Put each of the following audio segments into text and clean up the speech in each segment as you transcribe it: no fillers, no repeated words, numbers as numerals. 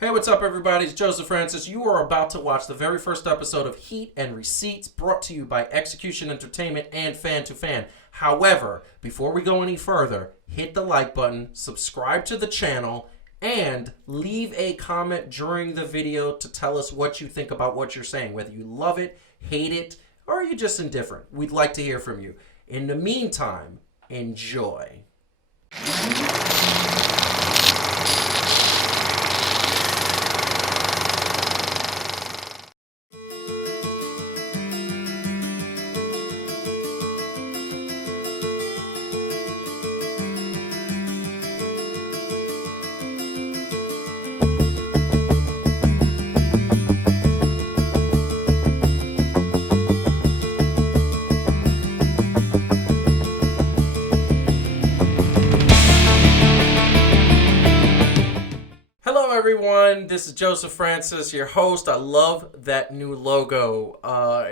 Hey, what's up, everybody? It's Joseph Francis. You are about to watch the very first episode of Heat and Receipts, brought to you by Execution Entertainment and Fan2Fan. However, before we go any further, hit the like button, subscribe to the channel, and leave a comment during the video to tell us what you think about what you're saying, whether you love it, hate it, or you're just indifferent. We'd like to hear from you. In the meantime, enjoy. Hello, everyone. This is Joseph Francis, your host. I love that new logo.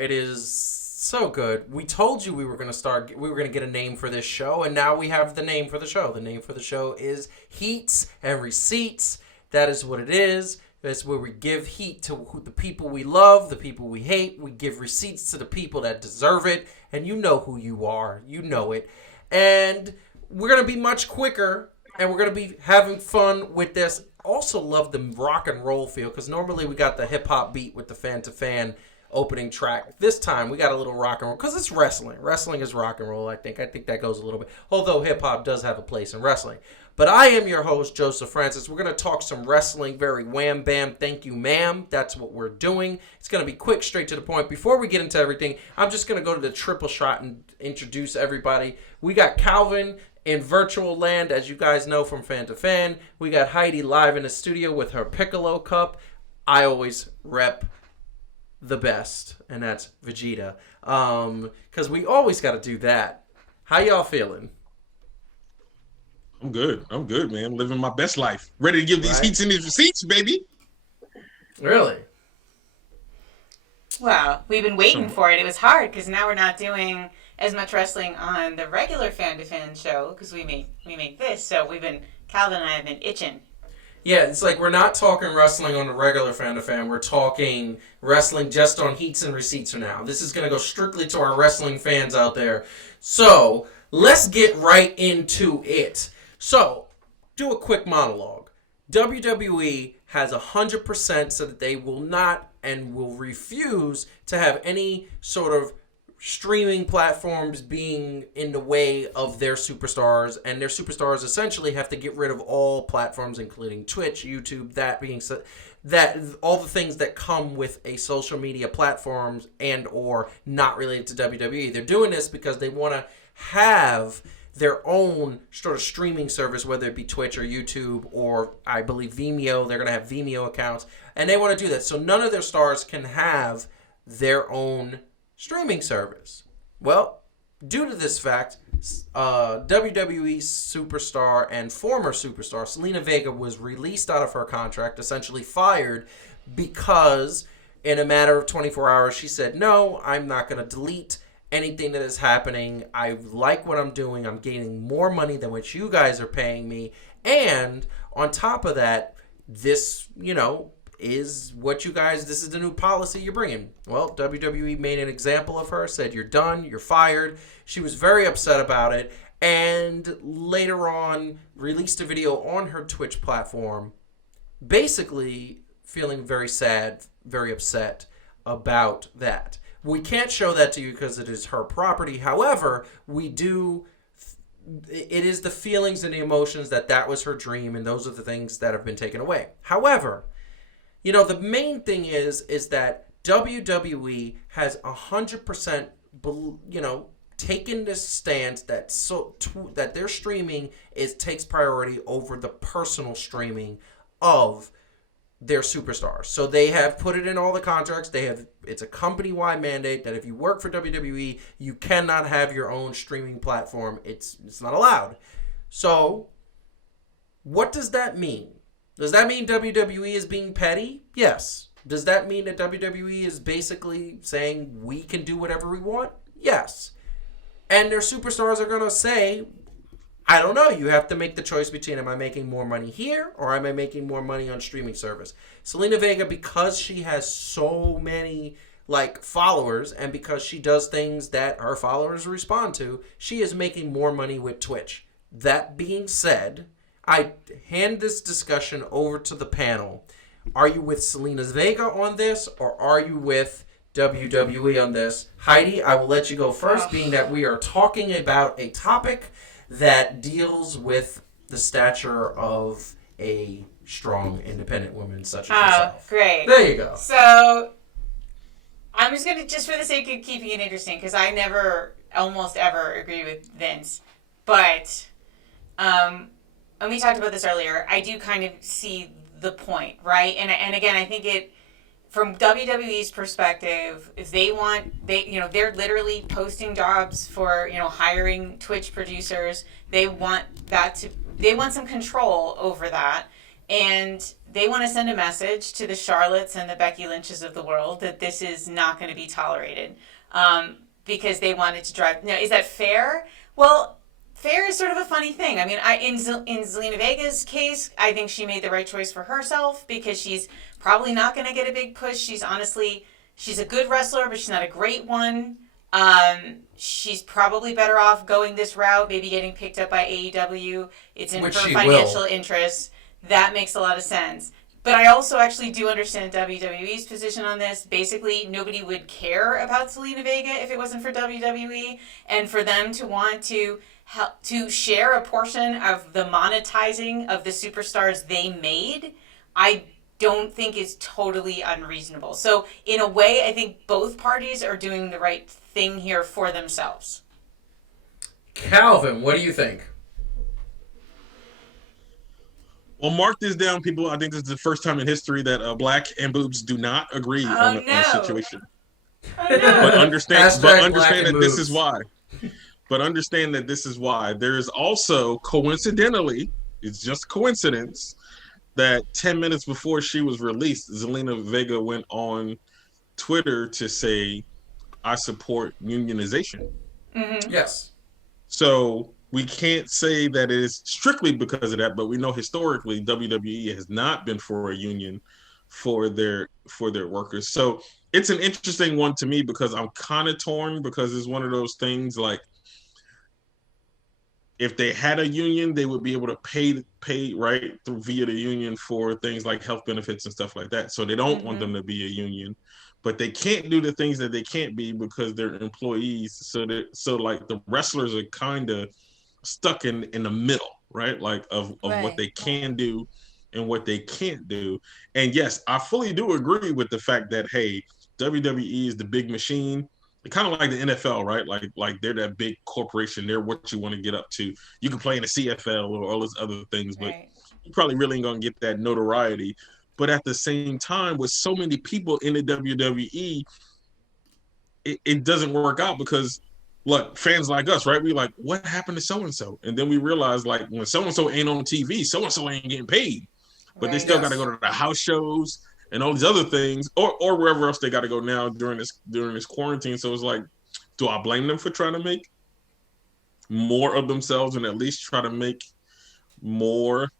It is so good. We told you we were going to get a name for this show, and now we have the name for the show. The name for the show is Heats and Receipts. That is what it is. That's where we give heat to the people we love, the people we hate. We give receipts to the people that deserve it, and you know who you are. You know it. And we're going to be much quicker, and we're going to be having fun with this. Also love the rock and roll feel, because normally we got the hip-hop beat with the Fan2Fan opening track. This time we got a little rock and roll, because it's wrestling. Wrestling is rock and roll, I think that goes a little bit, although hip-hop does have a place in wrestling. But I am your host, Joseph Francis. We're going to talk some wrestling, very wham bam, thank you ma'am. That's what we're doing. It's going to be quick, straight to the point. Before we get into everything, I'm just going to go to the triple shot and introduce everybody. We got Calvin in virtual land, as you guys know from Fan2Fan. We got Heidi live in the studio with her Piccolo cup. I always rep the best, and that's Vegeta. Because we always got to do that. How y'all feeling? I'm good, man. I'm living my best life. Ready to give these heats and these receipts, baby. Really? Well, we've been waiting for it. It was hard because now we're not doing as much wrestling on the regular Fan2Fan show because we make this. So Calvin and I have been itching. Yeah, it's like we're not talking wrestling on the regular Fan2Fan. We're talking wrestling just on Heats and Receipts for now. This is going to go strictly to our wrestling fans out there. So let's get right into it. So, do a quick monologue. WWE has 100% said that they will not and will refuse to have any sort of streaming platforms being in the way of their superstars, and their superstars essentially have to get rid of all platforms, including Twitch, YouTube, that being said, that all the things that come with a social media platforms and or not related to WWE. They're doing this because they want to have their own sort of streaming service, whether it be Twitch or YouTube or I believe Vimeo. They're going to have Vimeo accounts, and they want to do that. So none of their stars can have their own streaming service. Well, due to this fact, WWE superstar and former superstar Zelina Vega was released out of her contract, essentially fired, because in a matter of 24 hours she said, no, I'm not going to delete anything that is happening. I like what I'm doing. I'm gaining more money than what you guys are paying me. And on top of that, this, is what you guys, this is the new policy you're bringing. Well, WWE made an example of her, said, you're done, you're fired. She was very upset about it. And later on, released a video on her Twitch platform, basically feeling very sad, very upset about that. We can't show that to you because it is her property. However, it is the feelings and the emotions that was her dream, and those are the things that have been taken away. However, the main thing is that WWE has 100%, taken this stance that their streaming takes priority over the personal streaming of their superstars. So they have put it in all the contracts. It's a company-wide mandate that if you work for WWE, you cannot have your own streaming platform. It's not allowed. So what does that mean? Does that mean WWE is being petty? Yes. Does that mean that WWE is basically saying we can do whatever we want? Yes. And their superstars are going to say, I don't know. You have to make the choice between, am I making more money here or am I making more money on streaming service? Zelina Vega, because she has so many followers and because she does things that her followers respond to, she is making more money with Twitch. That being said, I hand this discussion over to the panel. Are you with Zelina Vega on this or are you with WWE on this? Heidi, I will let you go first, being that we are talking about a topic that deals with the stature of a strong, independent woman such as yourself. Oh, great. There you go. So, I'm just going to, just for the sake of keeping it interesting, because I never, almost ever agree with Vince, but, and we talked about this earlier, I do kind of see the point, right? And again, I think it, from WWE's perspective, if they're literally posting jobs for, hiring Twitch producers. They want some control over that. And they want to send a message to the Charlottes and the Becky Lynches of the world that this is not going to be tolerated. Because they wanted to drive. Now, is that fair? Well, fair is sort of a funny thing. I mean, in Zelina Vega's case, I think she made the right choice for herself because she's probably not going to get a big push. She's a good wrestler, but she's not a great one. She's probably better off going this route, maybe getting picked up by AEW. It's in her financial interests. That makes a lot of sense. But I also actually do understand WWE's position on this. Basically, nobody would care about Zelina Vega if it wasn't for WWE. And for them to want to help to share a portion of the monetizing of the superstars they made, I don't think is totally unreasonable. So in a way, I think both parties are doing the right thing here for themselves. Calvin, what do you think? Well, mark this down, people. I think this is the first time in history that black and boobs do not agree on a situation. Oh, no. But understand that boobs. this is why. But understand that this is why. There is also, coincidentally, it's just coincidence, that 10 minutes before she was released, Zelina Vega went on Twitter to say, I support unionization. Mm-hmm. Yes. So we can't say that it is strictly because of that, but we know historically WWE has not been for a union for their workers. So it's an interesting one to me because I'm kind of torn because it's one of those things like if they had a union, they would be able to pay right through via the union for things like health benefits and stuff like that. So they don't want them to be a union, but they can't do the things that they can't be because they're employees. So like the wrestlers are kind of stuck in the middle, right? Like of what they can do and what they can't do. And yes, I fully do agree with the fact that, hey, WWE is the big machine. Kind of like the NFL, right? Like they're that big corporation. They're what you want to get up to. You can play in the CFL or all those other things, but you probably really ain't gonna get that notoriety. But at the same time, with so many people in the WWE, it doesn't work out because look, fans like us, right? We like, what happened to so and so? And then we realize like when so and so ain't on TV, so and so ain't getting paid, but they still got to go to the house shows and all these other things, or wherever else they got to go now during this quarantine. So it's like, do I blame them for trying to make more of themselves and at least try to make more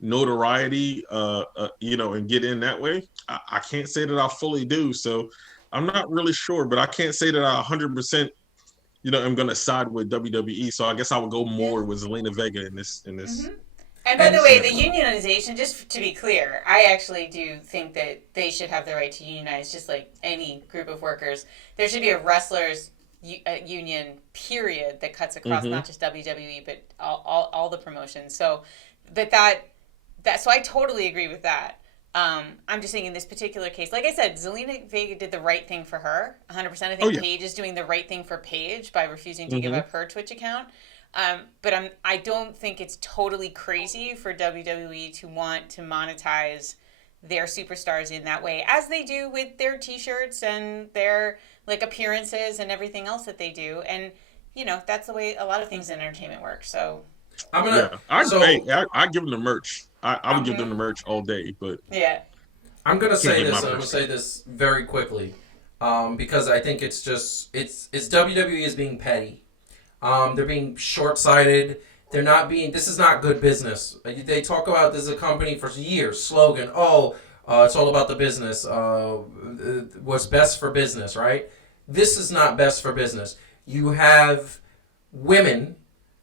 notoriety, and get in that way? I can't say that I fully do. So I'm not really sure, but I can't say that I 100%, I'm going to side with WWE. So I guess I would go more with Zelina Vega in this. Mm-hmm. And by the way, the unionization, just to be clear, I actually do think that they should have the right to unionize just like any group of workers. There should be a wrestlers union, period, that cuts across not just WWE, but all the promotions. So, but so I totally agree with that. I'm just saying in this particular case, like I said, Zelina Vega did the right thing for her, 100%. I think Paige is doing the right thing for Paige by refusing to give up her Twitch account. But I don't think it's totally crazy for WWE to want to monetize their superstars in that way, as they do with their T-shirts and their like appearances and everything else that they do. And that's the way a lot of things in entertainment work. So I give them the merch. I would give them the merch all day, but I'm gonna say this. I'm gonna say this very quickly, because I think it's WWE is being petty. They're being short-sighted, They're not being. This is not good business. They talk about this is a company for years. Slogan. It's all about the business. What's best for business, right? This is not best for business. You have women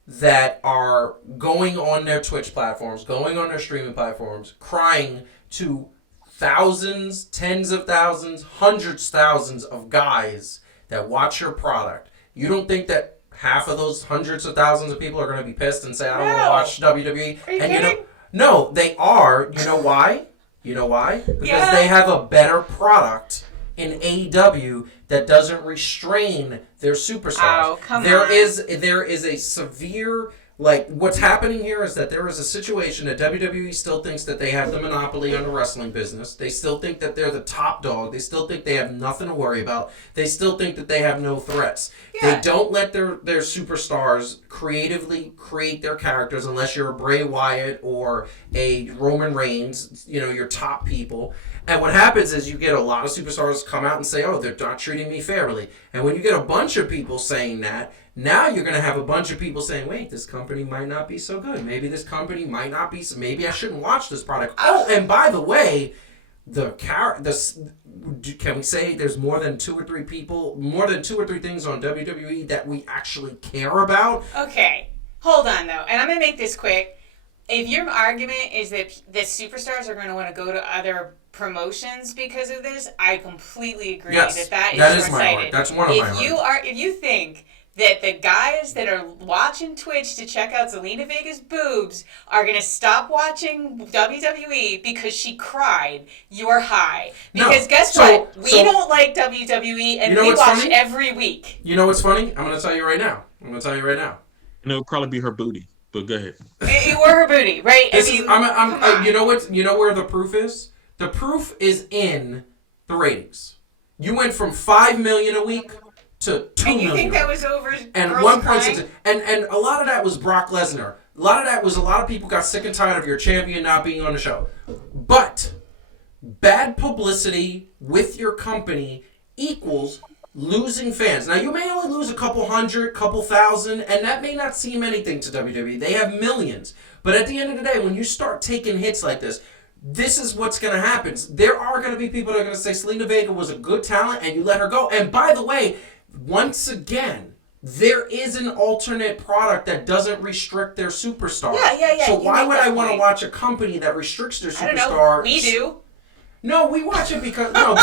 that are going on their Twitch platforms, going on their streaming platforms, crying to thousands, tens of thousands, hundreds of thousands of guys that watch your product. You don't think that half of those hundreds of thousands of people are going to be pissed and say, I don't want to watch WWE? Are you and kidding? No, they are. You know why? Because they have a better product in AEW that doesn't restrain their superstars. Oh, come on. There is a severe, like, what's happening here is that there is a situation that WWE still thinks that they have the monopoly on the wrestling business. They still think that they're the top dog. They still think they have nothing to worry about. They still think that they have no threats. Yeah. They don't let their superstars creatively create their characters unless you're a Bray Wyatt or a Roman Reigns, your top people. And what happens is you get a lot of superstars come out and say, oh, they're not treating me fairly. And when you get a bunch of people saying that, now you're going to have a bunch of people saying, wait, this company might not be so good. Maybe this company might not be so... Maybe I shouldn't watch this product. Oh, and by the way, can we say there's more than two or three things on WWE that we actually care about? Okay, hold on though, and I'm gonna make this quick. If your argument is that superstars are going to want to go to other promotions because of this, I completely agree. Yes, that is my short-sighted. argument. That's one of my arguments. If you think that the guys that are watching Twitch to check out Zelina Vega's boobs are going to stop watching WWE because she cried, you're high. Because guess what? We don't like WWE and we watch every week. You know what's funny? I'm going to tell you right now. And it'll probably be her booty. But go ahead. Or her booty, right? You know where the proof is? The proof is in the ratings. You went from 5 million a week to 2 million. And you think that was over and girls crying? And a lot of that was Brock Lesnar. A lot of that was a lot of people got sick and tired of your champion not being on the show. But bad publicity with your company equals losing fans. Now, you may only lose a couple hundred, couple thousand, and that may not seem anything to WWE. They have millions. But at the end of the day, when you start taking hits like this is what's going to happen. There are going to be people that are going to say Zelina Vega was a good talent and you let her go. And by the way, once again, there is an alternate product that doesn't restrict their superstars. Yeah. So why would I want to watch a company that restricts their superstars? I don't know. We do. No, we watch it because... No,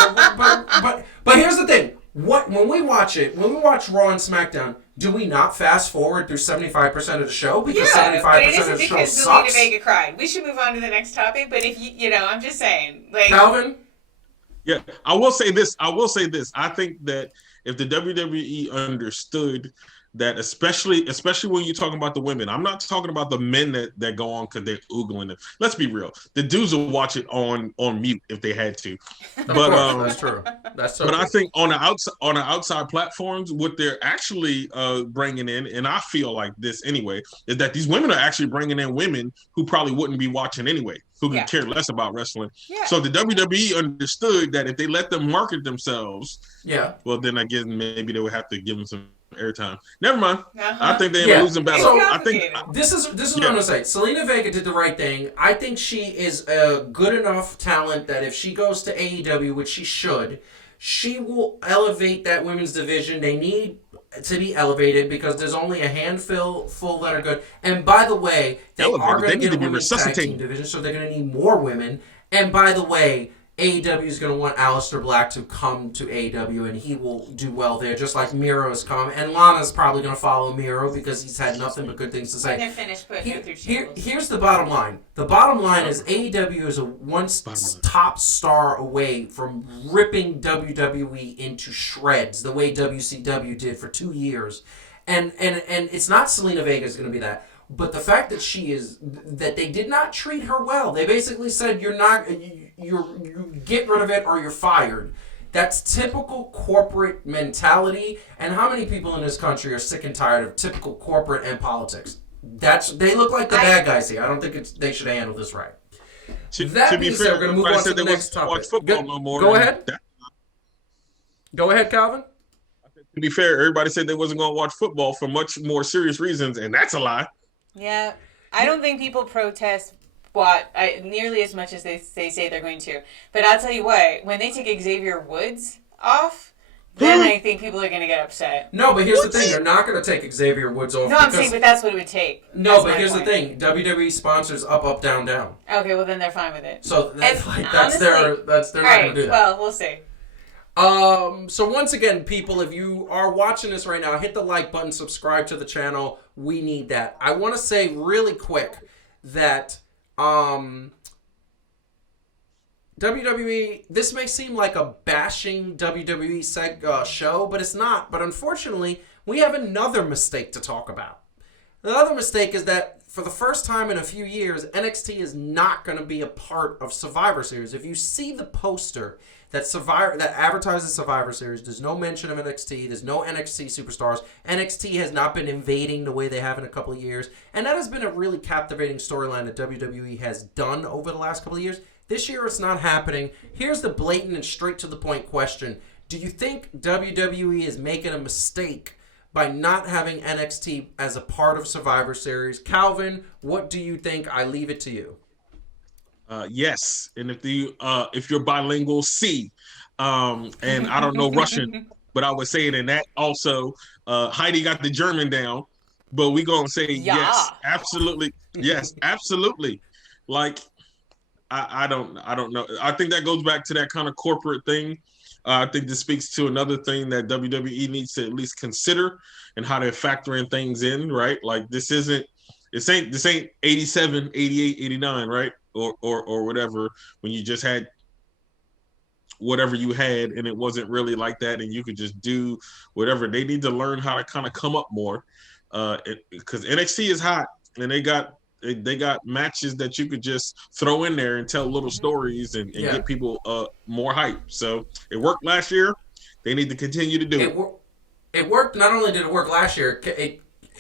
but here's the thing. When we watch Raw and SmackDown, do we not fast forward through 75% of the show? Because 75% of the show sucks. Zelina Vega cried. We should move on to the next topic, but if I'm just saying. Like, Calvin? Yeah, I will say this. I think that if the WWE understood that, especially when you're talking about the women, I'm not talking about the men that go on because they're oogling it. Let's be real. The dudes will watch it on mute if they had to. But that's true. That's so but true. I think on the outside platforms, what they're actually bringing in, and I feel like this anyway, is that these women are actually bringing in women who probably wouldn't be watching anyway, who could care less about wrestling. Yeah. So the WWE understood that if they let them market themselves, well, then I guess maybe they would have to give them some airtime. Never mind. I think they're losing battle. So I think this is what I'm gonna say. Zelina Vega did the right thing. I think she is a good enough talent that if she goes to AEW, which she should, she will elevate that women's division. They need to be elevated because there's only a handful that are good. And by the way, they are going to get a women's tag team division, so they're going to need more women. And by the way, AEW is going to want Aleister Black to come to AEW, and he will do well there, just like Miro has come. And Lana's probably going to follow Miro because he's had nothing but good things to say. When they're finished putting it through channels. Here's the bottom line. The bottom line is AEW is a top star away from ripping WWE into shreds, the way WCW did for 2 years. And it's not Zelina Vega is going to be that. But the fact that they did not treat her well. They basically said you get rid of it or you're fired. That's typical corporate mentality. And how many people in this country are sick and tired of typical corporate and politics? They look like the bad guys here. I don't think they should handle this right. To be fair, we're going to move on to the next topic. Go ahead. Go ahead, Calvin. To be fair, everybody said they wasn't going to watch football for much more serious reasons, and that's a lie. Yeah. I don't think people protest nearly as much as they say they're going to. But I'll tell you what, when they take Xavier Woods off, then I think people are going to get upset. No, but here's the thing. They're not going to take Xavier Woods off. No, I'm saying, but that's what it would take. No, but here's the thing. WWE sponsors up, up, down, down. Okay, well then they're fine with it. So that's honestly, they're not going to do that. Well, we'll see. So once again, people, if you are watching this right now, hit the like button, subscribe to the channel. We need that. I want to say really quick that WWE, this may seem like a bashing WWE show, but it's not. But unfortunately, we have another mistake to talk about. The other mistake is that for the first time in a few years, NXT is not going to be a part of Survivor Series. If you see the poster that advertises Survivor Series, there's no mention of NXT. There's no NXT superstars. NXT has not been invading the way they have in a couple of years. And that has been a really captivating storyline that WWE has done over the last couple of years. This year, it's not happening. Here's the blatant and straight to the point question. Do you think WWE is making a mistake by not having NXT as a part of Survivor Series? Calvin, what do you think? I leave it to you. Yes, and if you're bilingual, C. And I don't know Russian, but I would say it in that also. Heidi got the German down, but we gonna say yes, absolutely, yes, absolutely. Like I don't know. I think that goes back to that kind of corporate thing. I think this speaks to another thing that WWE needs to at least consider and how they're factoring things in, right? Like this ain't 87, 88, 89, right? Or whatever, when you just had whatever you had and it wasn't really like that and you could just do whatever. They need to learn how to kind of come up more because NXT is hot and they got matches that you could just throw in there and tell little stories and get people more hype. So it worked last year. They need to continue to do it. It worked. Not only did it work last year,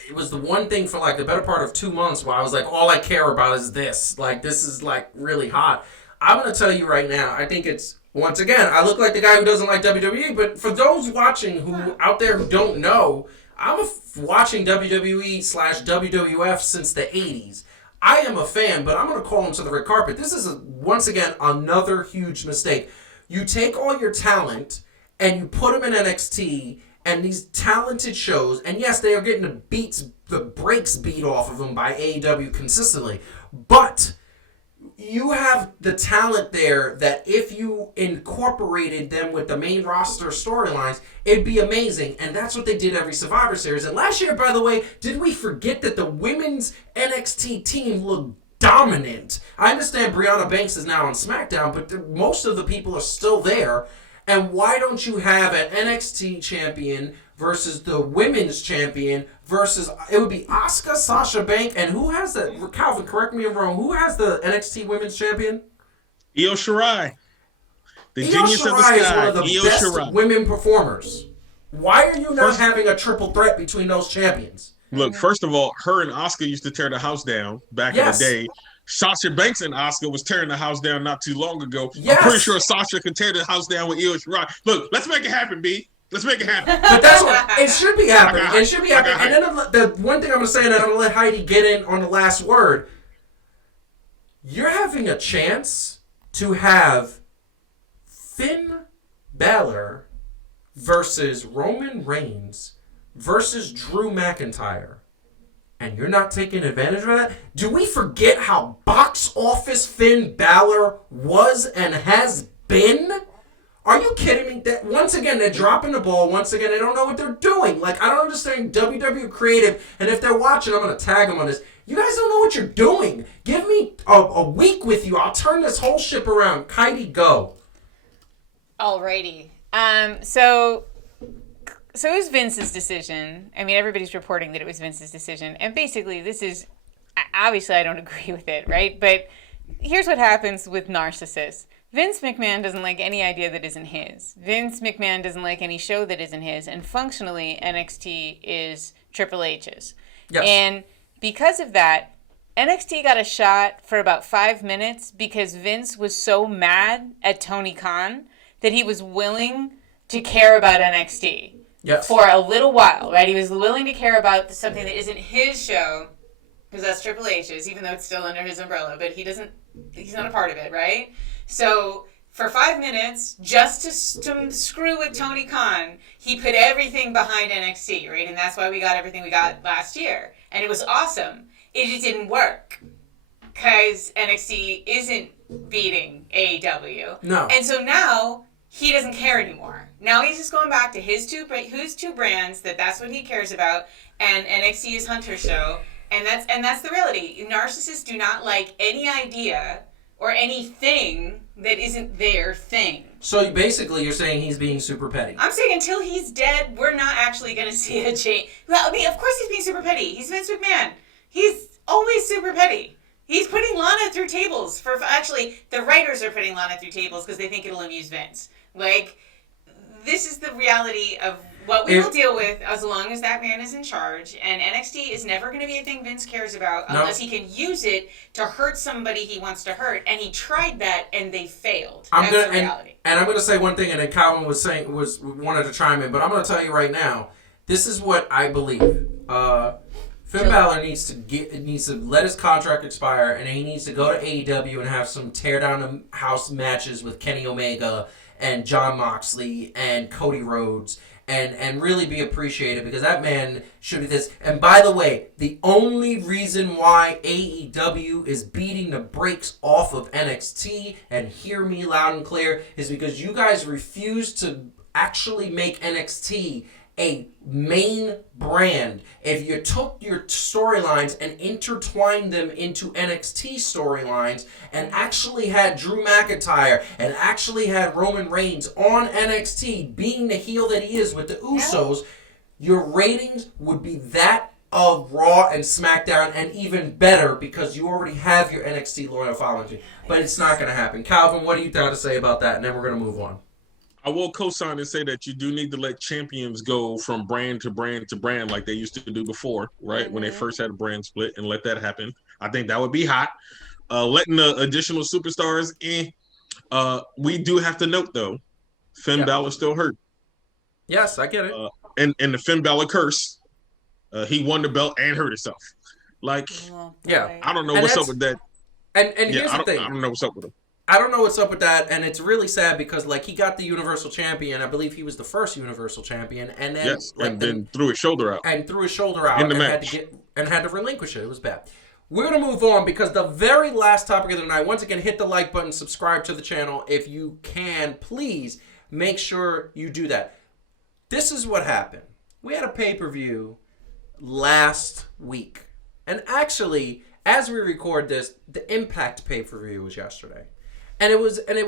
it was the one thing for like the better part of 2 months where I was like, all I care about is this. Like, this is like really hot. I'm going to tell you right now, I think it's, once again, I look like the guy who doesn't like WWE, but for those watching who out there who don't know, I'm watching WWE/WWF since the 80s. I am a fan, but I'm going to call him to the red carpet. This is, once again, another huge mistake. You take all your talent and you put them in NXT and these talented shows, and yes, they are getting the brakes beat off of them by AEW consistently, but you have the talent there that if you incorporated them with the main roster storylines, it'd be amazing. And that's what they did every Survivor Series. And last year, by the way, did we forget that the women's NXT team looked dominant? I understand Brianna Banks is now on SmackDown, but most of the people are still there. And why don't you have an NXT champion versus the women's champion versus, it would be Asuka, Sasha Banks, and who has the, Calvin, correct me if I'm wrong, who has the NXT women's champion? Io Shirai. The Io genius of the Shirai is sky. one of the Io best Shirai. women performers. Why are you not having a triple threat between those champions? Look, first of all, her and Asuka used to tear the house down back in the day. Sasha Banks and Asuka was tearing the house down not too long ago. Yes. I'm pretty sure Sasha could tear the house down with Io Shirai. Look, let's make it happen, B. Let's make it happen. But that's what it should be happening. It should be happening. And then the one thing I'm going to say, and I'm going to let Heidi get in on the last word. You're having a chance to have Finn Balor versus Roman Reigns versus Drew McIntyre. And you're not taking advantage of that? Do we forget how box office Finn Balor was and has been? Are you kidding me? That once again, they're dropping the ball. Once again, they don't know what they're doing. Like, I don't understand WWE Creative. And if they're watching, I'm going to tag them on this. You guys don't know what you're doing. Give me a week with you. I'll turn this whole ship around. Heidi, go. Alrighty. So it was Vince's decision. I mean, everybody's reporting that it was Vince's decision. And basically, this is, obviously I don't agree with it, right? But here's what happens with narcissists. Vince McMahon doesn't like any idea that isn't his. Vince McMahon doesn't like any show that isn't his. And functionally, NXT is Triple H's. Yes. And because of that, NXT got a shot for about 5 minutes because Vince was so mad at Tony Khan that he was willing to care about NXT. Yes. For a little while, right? He was willing to care about something that isn't his show because that's Triple H's, even though it's still under his umbrella, but he's not a part of it, right? So for 5 minutes, just to screw with Tony Khan, he put everything behind NXT, right? And that's why we got everything we got last year. And it was awesome. It just didn't work because NXT isn't beating AEW. No. And so now he doesn't care anymore. Now he's just going back to his two brands, that's what he cares about, and NXT is Hunter's show. And that's the reality. Narcissists do not like any idea or anything that isn't their thing. So basically, you're saying he's being super petty. I'm saying until he's dead, we're not actually going to see a change. Well, I mean, of course he's being super petty. He's Vince McMahon. He's always super petty. He's putting Lana through tables. Actually, the writers are putting Lana through tables because they think it'll amuse Vince. Like, this is the reality of what we will deal with as long as that man is in charge. And NXT is never going to be a thing Vince cares about unless he can use it to hurt somebody he wants to hurt. And he tried that, and they failed. That's the reality. And I'm going to say one thing, and then Calvin wanted to chime in, but I'm going to tell you right now, this is what I believe. Finn Balor needs to let his contract expire, and he needs to go to AEW and have some tear down the house matches with Kenny Omega and Jon Moxley and Cody Rhodes. And really be appreciated because that man should be this. And by the way, the only reason why AEW is beating the brakes off of NXT, and hear me loud and clear, is because you guys refuse to actually make NXT a main brand. If you took your storylines and intertwined them into NXT storylines and actually had Drew McIntyre and actually had Roman Reigns on NXT being the heel that he is with the Usos, your ratings would be that of Raw and SmackDown and even better because you already have your NXT loyal following. But it's not going to happen. Calvin, what do you got to say about that? And then we're going to move on. I will co-sign and say that you do need to let champions go from brand to brand to brand like they used to do before, right? When they first had a brand split, and let that happen. I think that would be hot. Letting the additional superstars in. We do have to note, though, Finn Balor still hurt. Yes, I get it. And the Finn Balor curse, he won the belt and hurt himself. Like, I don't know what's up with that. And here's the thing. I don't know what's up with him. I don't know what's up with that, and it's really sad because, like, he got the Universal Champion. I believe he was the first Universal Champion, and then then threw his shoulder out. And threw his shoulder out in the match. Had to relinquish it. It was bad. We're going to move on because the very last topic of the night, once again, hit the like button, subscribe to the channel. If you can, please make sure you do that. This is what happened. We had a pay-per-view last week. And actually, as we record this, the Impact pay-per-view was yesterday. And it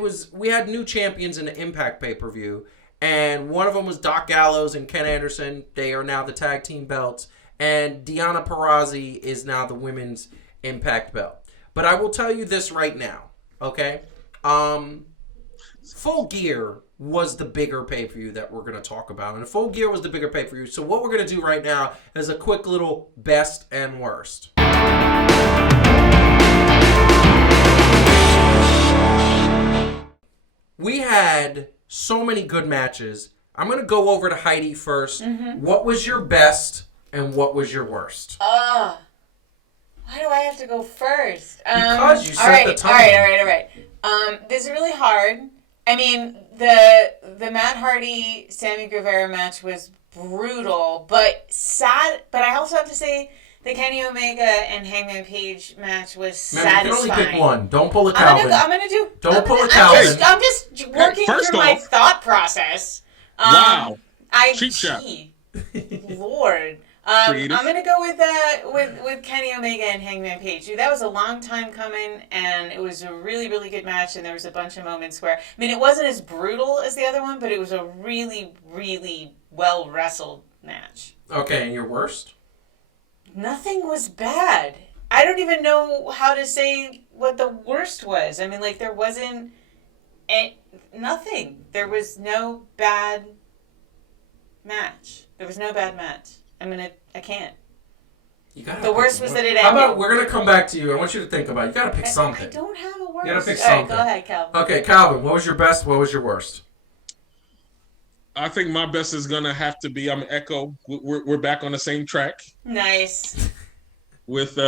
was we had new champions in the Impact pay-per-view, and one of them was Doc Gallows and Ken Anderson. They are now the tag team belts, and Deonna Purrazzo is now the women's Impact belt. But I will tell you this right now, okay? Full Gear was the bigger pay-per-view that we're going to talk about, and Full Gear was the bigger pay-per-view. So what we're going to do right now is a quick little best and worst. We had so many good matches. I'm going to go over to Heidi first. Mm-hmm. What was your best and what was your worst? Why do I have to go first? Because you set the time. All right. This is really hard. I mean, the Matt Hardy Sammy Guevara match was brutal, but sad. But I also have to say the Kenny Omega and Hangman Page match was satisfying. You can only pick one. Don't pull a Calvin. Don't pull a Calvin. I'm just working through my thought process. Wow. Cheap shot. Lord. I'm going to go with Kenny Omega and Hangman Page. Dude, that was a long time coming, and it was a really, really good match, and there was a bunch of moments where, I mean, it wasn't as brutal as the other one, but it was a really, really well-wrestled match. Okay, and your worst? Nothing was bad. I don't even know how to say what the worst was. I mean, like, there wasn't nothing. There was no bad match. I can't. The worst was that it ended. How about we're going to come back to you. I want you to think about it. You got to pick something. I don't have a worst. You got to pick something. All right, go ahead, Calvin. Okay, Calvin, what was your best? What was your worst? I think my best is going to have to be, I'm Echo. We're back on the same track. Nice. with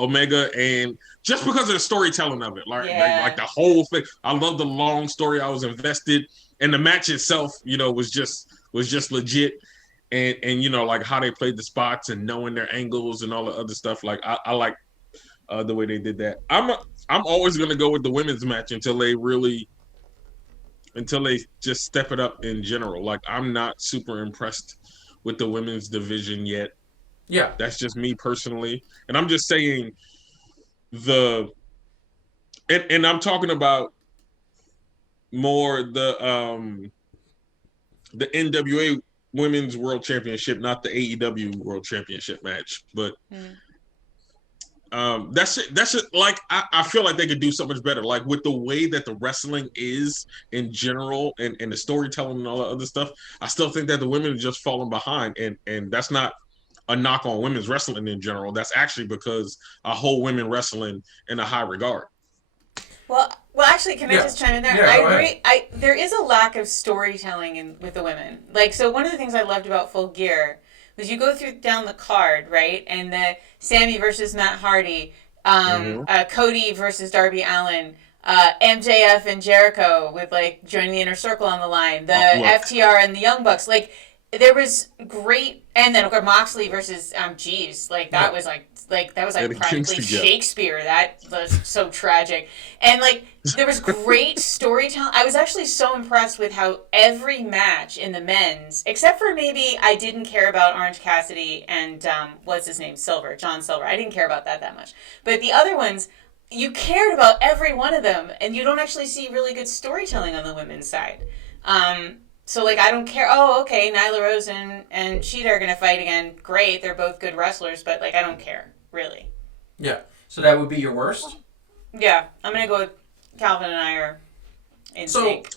Omega, and just because of the storytelling of it, like the whole thing. I love the long story. I was invested, and the match itself, was just legit. And like how they played the spots and knowing their angles and all the other stuff. Like I like the way they did that. I'm always gonna go with the women's match until they just step it up in general. Like I'm not super impressed with the women's division yet. Yeah, that's just me personally, and I'm just saying and I'm talking about more the NWA Women's World Championship, not the AEW World Championship match. But that's it. Like I feel like they could do so much better. Like with the way that the wrestling is in general, and the storytelling and all that other stuff. I still think that the women are just falling behind, and that's not a knock on women's wrestling in general. That's actually because I hold women wrestling in a high regard. Well, actually, can I just chime in there? Yeah, I agree. There is a lack of storytelling with the women. Like, so one of the things I loved about Full Gear was you go down the card, right? And the Sammy versus Matt Hardy, Cody versus Darby Allin, MJF and Jericho with like joining the Inner Circle on the line, the FTR and the Young Bucks. Like, there was great, and then of course Moxley versus Jeeves. Like that was like practically Shakespeare. That was so tragic, and like there was great storytelling. I was actually so impressed with how every match in the men's, except for maybe I didn't care about Orange Cassidy and what's his name, John Silver. I didn't care about that much, but the other ones, you cared about every one of them, and you don't actually see really good storytelling on the women's side. So, like, I don't care. Oh, okay, Nyla Rose and Sheeta are going to fight again. Great, they're both good wrestlers, but, like, I don't care, really. Yeah. So that would be your worst? Yeah, I'm going to go with Calvin and I are in sync.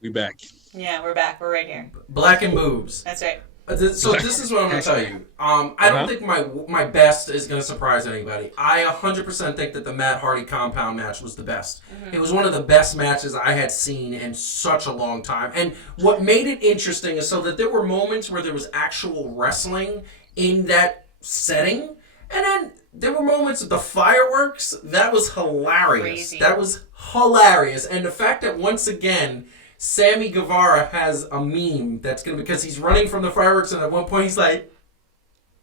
We back. Yeah, we're back. We're right here. Black and boobs. That's right. So this is what I'm going to tell you. I don't think my best is going to surprise anybody. I 100% think that the Matt Hardy compound match was the best. Mm-hmm. It was one of the best matches I had seen in such a long time. And what made it interesting is so that there were moments where there was actual wrestling in that setting. And then there were moments of the fireworks. That was hilarious. Crazy. That was hilarious. And the fact that once again, Sammy Guevara has a meme that's going to, because he's running from the fireworks, and at one point he's like,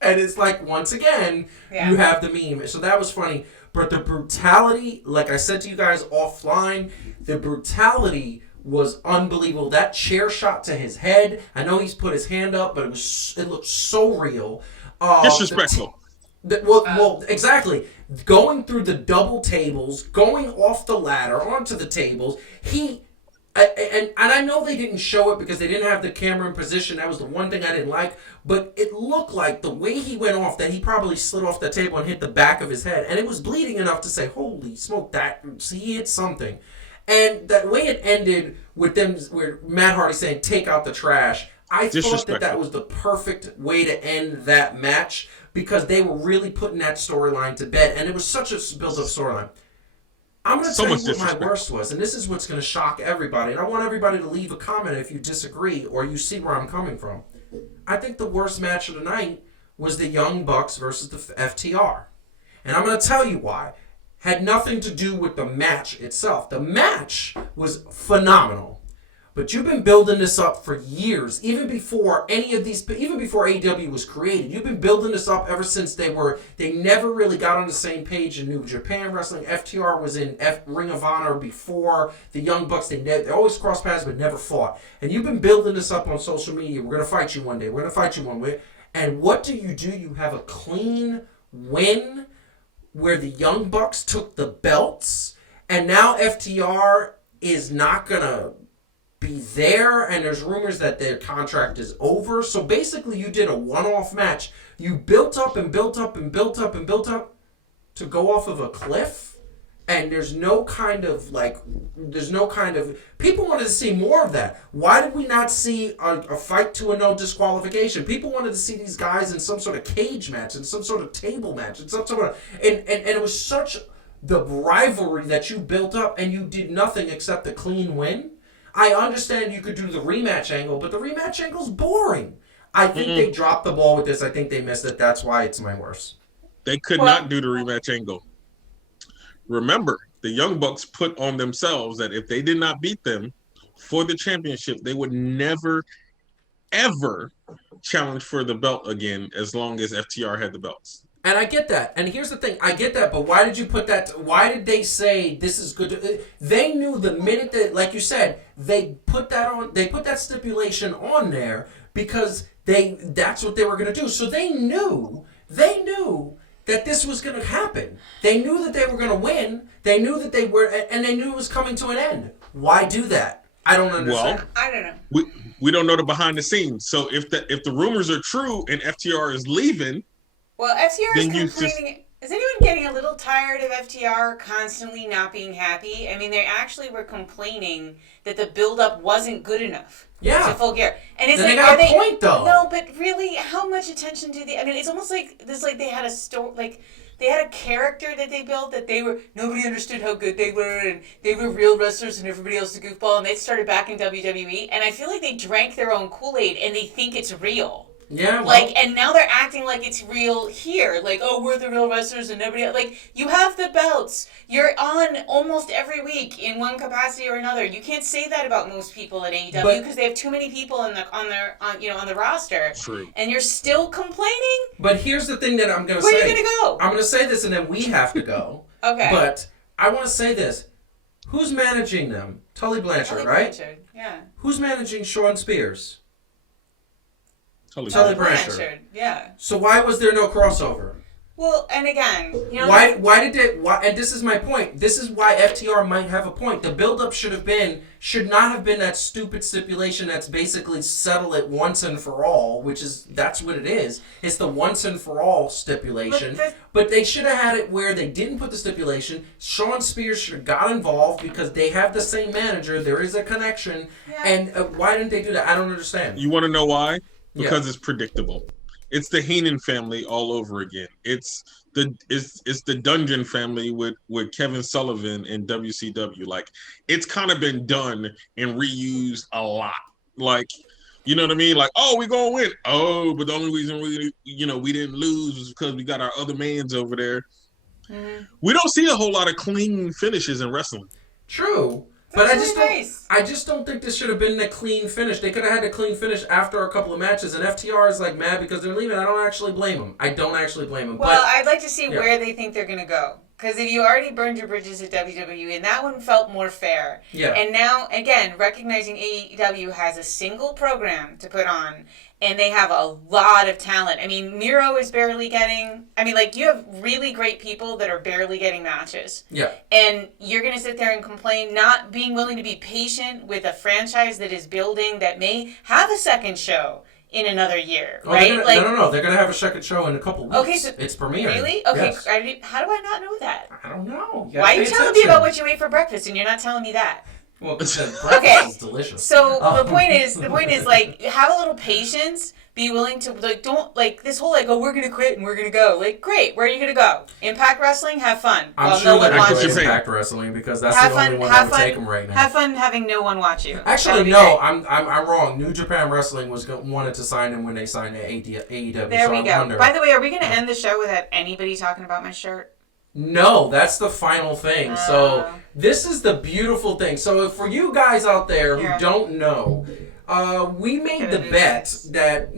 and it's like, once again, you have the meme. So that was funny. But the brutality, like I said to you guys offline, the brutality was unbelievable. That chair shot to his head. I know he's put his hand up, but it looked so real. Disrespectful. Well, exactly. Going through the double tables, going off the ladder onto the tables, and I know they didn't show it because they didn't have the camera in position. That was the one thing I didn't like. But it looked like the way he went off, that he probably slid off the table and hit the back of his head. And it was bleeding enough to say, holy smoke, he hit something. And that way it ended with them, where Matt Hardy saying, take out the trash. I thought that was the perfect way to end that match, because they were really putting that storyline to bed. And it was such a built-up storyline. I'm going to tell you what my worst was, and this is what's going to shock everybody. And I want everybody to leave a comment if you disagree or you see where I'm coming from. I think the worst match of the night was the Young Bucks versus the FTR. And I'm going to tell you why. Had nothing to do with the match itself. The match was phenomenal. But you've been building this up for years, even before AEW was created. You've been building this up ever since they never really got on the same page in New Japan Wrestling. FTR was in Ring of Honor before the Young Bucks. They always crossed paths but never fought. And you've been building this up on social media. We're going to fight you one day. We're going to fight you one way. And what do? You have a clean win where the Young Bucks took the belts, and now FTR is not going to be there, and there's rumors that their contract is over. So basically you did a one-off match. You built up and built up and built up and built up to go off of a cliff, and there's no kind of people wanted to see more of that. Why did we not see a fight to a no disqualification? People wanted to see these guys in some sort of cage match, in some sort of table match, in some sort of, and it was such the rivalry that you built up, and you did nothing except a clean win. I understand you could do the rematch angle, but the rematch angle's boring. I think they dropped the ball with this. I think they missed it. That's why it's my worst. They could not do the rematch angle. Remember, the Young Bucks put on themselves that if they did not beat them for the championship, they would never, ever challenge for the belt again as long as FTR had the belts. And I get that. And here's the thing. I get that, but why did you put that? Why did they say this is good? They knew the minute that, like you said, they put that on. They put that stipulation on there because that's what they were going to do. So they knew that this was going to happen. They knew that they were going to win. They knew that they were, and they knew it was coming to an end. Why do that? I don't understand. Well, I don't know. We don't know the behind the scenes. So if the rumors are true and FTR is leaving. Well, FTR is complaining. Is anyone getting a little tired of FTR constantly not being happy? I mean, they actually were complaining that the build-up wasn't good enough. Yeah. To Full Gear. And it's then like, they got a point, though. No, but really, how much attention do they? I mean, it's almost like this. Like they had a story. Like they had a character that they built that nobody understood how good they were, and they were real wrestlers, and everybody else is a goofball. And they started back in WWE, and I feel like they drank their own Kool-Aid, and they think it's real. Yeah, well, and now they're acting like it's real here. Like, oh, we're the real wrestlers and nobody else. Like, you have the belts. You're on almost every week in one capacity or another. You can't say that about most people at AEW because they have too many people on the roster. True. And you're still complaining? But here's the thing that I'm going to say. Where are you going to go? I'm going to say this and then we have to go. Okay. But I want to say this. Who's managing them? Tully Blanchard, right? Blanchard, yeah. Who's managing Sean Spears? Tully Blanchard. Yeah. So why was there no crossover? Well, and again, why did it? Why? And this is my point. This is why FTR might have a point. The buildup should not have been that stupid stipulation that's basically settle it once and for all, that's what it is. It's the once and for all stipulation. But they should have had it where they didn't put the stipulation. Sean Spears should have got involved because they have the same manager. There is a connection. Yeah. And why didn't they do that? I don't understand. You want to know why? Because it's predictable. It's the Heenan family all over again. It's the Dungeon family with Kevin Sullivan and WCW. Like, it's kind of been done and reused a lot. Like, you know what I mean? Like, oh, we're gonna win. Oh, but the only reason we didn't lose was because we got our other mans over there. Mm-hmm. We don't see a whole lot of clean finishes in wrestling. True. But I just don't think this should have been a clean finish. They could have had a clean finish after a couple of matches, and FTR is like mad because they're leaving. I don't actually blame them. Well, I'd like to see where they think they're going to go. Because if you already burned your bridges at WWE, and that one felt more fair. Yeah. And now, again, recognizing AEW has a single program to put on, and they have a lot of talent. I mean, Miro is barely getting... I mean, like, you have really great people that are barely getting matches. Yeah. And you're going to sit there and complain, not being willing to be patient with a franchise that is building that may have a second show in another year, right? No. They're going to have a second show in a couple weeks. Okay, so it's premiering. Really? Okay. Yes. How do I not know that? I don't know. Why are you telling me about what you ate for breakfast and you're not telling me that? Well, because breakfast is delicious. So the point is, like, have a little patience. Be willing to, like, don't, like, this whole, like, oh, we're gonna quit and we're gonna go. Like, great. Where are you gonna go? Impact Wrestling? Have fun. I'm sure that I go Impact Wrestling because that's the only one that would take them right now. Have fun having no one watch you. Actually, no, I'm wrong. New Japan Wrestling wanted to sign him when they signed to AEW. There we go. By the way, are we gonna end the show without anybody talking about my shirt? No, that's the final thing. So this is the beautiful thing. So for you guys out there who don't know, we made the bet that,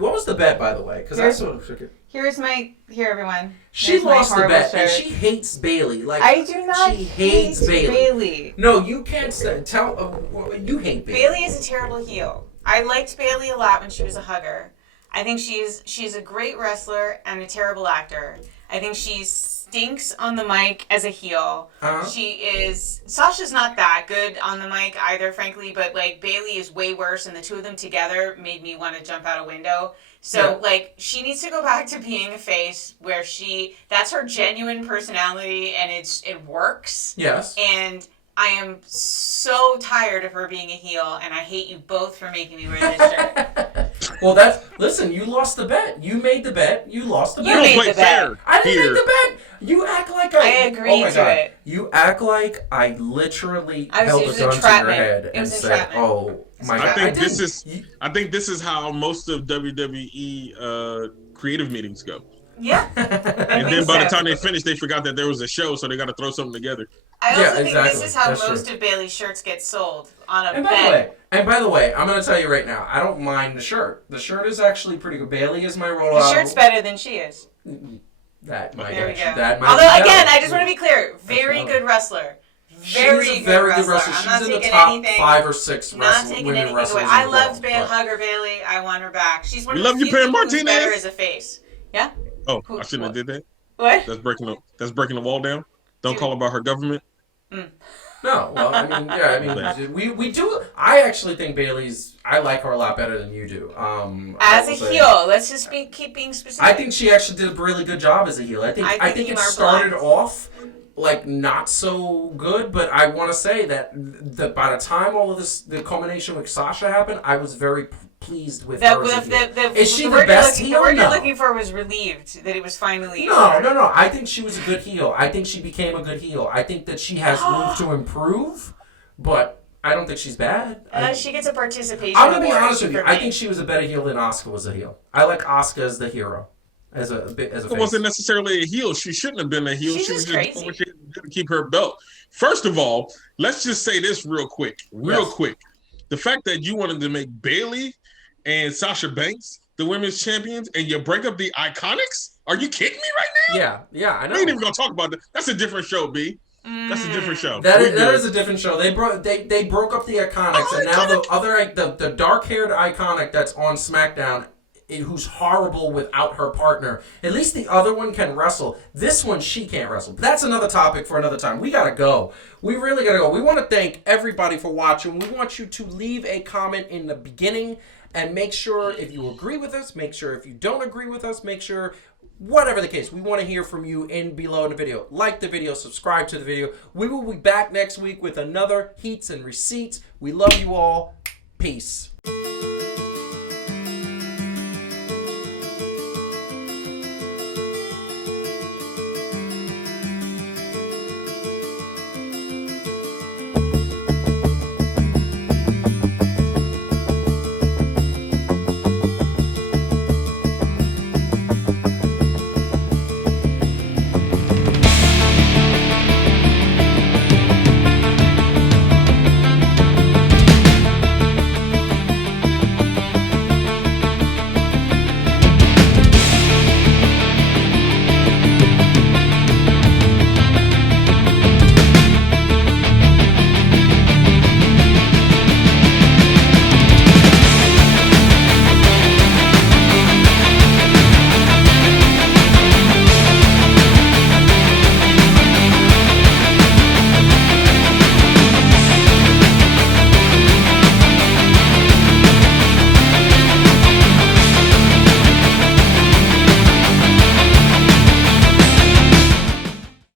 what was the bet, by the way? Because I sort of shook it. Here, everyone. She lost the bet, and she hates Bailey. Like, I do not. She hates Bailey. No, you can't tell. You hate Bailey. Bailey is a terrible heel. I liked Bailey a lot when she was a hugger. I think she's a great wrestler and a terrible actor. I think she stinks on the mic as a heel. Uh-huh. Sasha's not that good on the mic either, frankly, but, like, Bailey is way worse, and the two of them together made me want to jump out a window. So, like, she needs to go back to being a face where that's her genuine personality, and it works. Yes. And I am so tired of her being a heel, and I hate you both for making me wear this shirt. Well, listen. You lost the bet. You made the bet. You lost the bet. You made play the bet. fair I didn't here. make the bet. You act like I agreed to it. You act like I literally held it a was gun to your entrapment. head It and was said, entrapment. "Oh my God." I think this is how most of WWE creative meetings go. Yeah. And then by the time they finish, they forgot that there was a show, so they got to throw something together. I also think exactly. this is how That's most true. of Bailey's shirts get sold on a And bet. by the way, I'm gonna tell you right now, I don't mind the shirt. The shirt is actually pretty good. Bailey is my role The model. shirt's better than she is. That might There we go. that might Although, be again, better. I just want to be clear. Very good wrestler. Very She's a very good wrestler. I'm not She's in the taking top anything. 5 or 6 Not taking women anything wrestlers away. in I the loved world. Hugger Bailey. I want her back. She's one We of the love you, few Pam people who's Martinez. better as a face. Yeah? Oh, I shouldn't have did that. What? That's breaking the wall down. Don't call about her government. No, well, we do. I actually think I like her a lot better than you do. As a heel, let's just keep being specific. I think she actually did a really good job as a heel. I think it started off like not so good, but I want to say that by the time all of this, the culmination with Sasha happened, I was very pleased with her as a heel. Is she the best heel? The word No. you're looking for was relieved that it was finally No. I think she was a good heel. I think she became a good heel. I think that she has room to improve, but I don't think she's bad. She gets a participation. I'm gonna be award honest with you. for I me. think she was a better heel than Asuka was a heel. I like Asuka as the hero, as a It face. wasn't necessarily a heel. She shouldn't have been a heel. She's She was just just doing what she had to do to keep her belt. First of all, let's just say this real quick. The fact that you wanted to make Bailey and Sasha Banks the women's champions and you break up the Iconics? Are you kidding me right now? Yeah, I know. We ain't even gonna talk about that. That's a different show, B. That's a different show. That is a different show. They broke up the Iconics, and now the dark haired Iconic that's on SmackDown, who's horrible without her partner. At least the other one can wrestle. This one, she can't wrestle. But that's another topic for another time. We gotta go. We really gotta go. We want to thank everybody for watching. We want you to leave a comment in the beginning and make sure if you agree with us. Make sure if you don't agree with us. Make sure. Whatever the case, we want to hear from you below in the video. Like the video, subscribe to the video. We will be back next week with another Heats and Receipts. We love you all. Peace.